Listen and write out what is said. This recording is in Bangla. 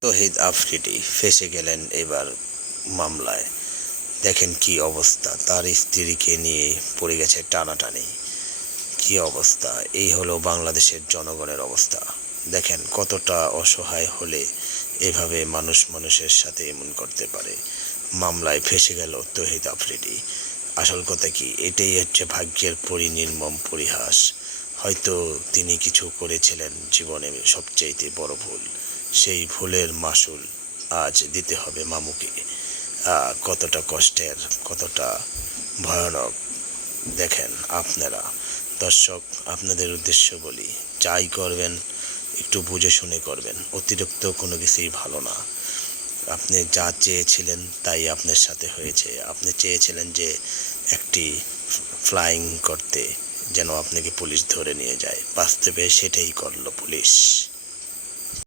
তহিদ আফ্রিদি ফেসে গেলেন এবার মামলায়। দেখেন কি অবস্থা। তার স্ত্রীকে নিয়ে পড়ে গেছে টানাটানি। কি অবস্থা? এই হলো বাংলাদেশের জনগণের অবস্থা। দেখেন কতটা অসহায় হলে এভাবে মানুষ মানুষের সাথে এমন করতে পারে। মামলায় ফেসে গেল তহিদ আফ্রিদি। আসল কথা কি? এটাই হচ্ছে ভাগ্যের পরিনির্মম পরিহাস। হয়তো তিনি কিছু করেছিলেন জীবনে সবচেয়েতে বড় ভুল। সেই ভুলের মাসুল আজ দিতে হবে মামুকে। কতটা কষ্টের, কতটা ভয়ানক। দেখেন আপনারা, দর্শক, আপনাদের উদ্দেশ্য বলি, যাই করবেন, একটু বুঝে শুনে করবেন। অতিরিক্ত কোনো কিছুই ভালো না। আপনি যা চেয়েছিলেন তাই আপনার সাথে হয়েছে। আপনি চেয়েছিলেন যে একটি ফ্লাইং করতে। যেন আপনাকে পুলিশ ধরে নিয়ে যায়। বাস্তবে সেটাই করল পুলিশ।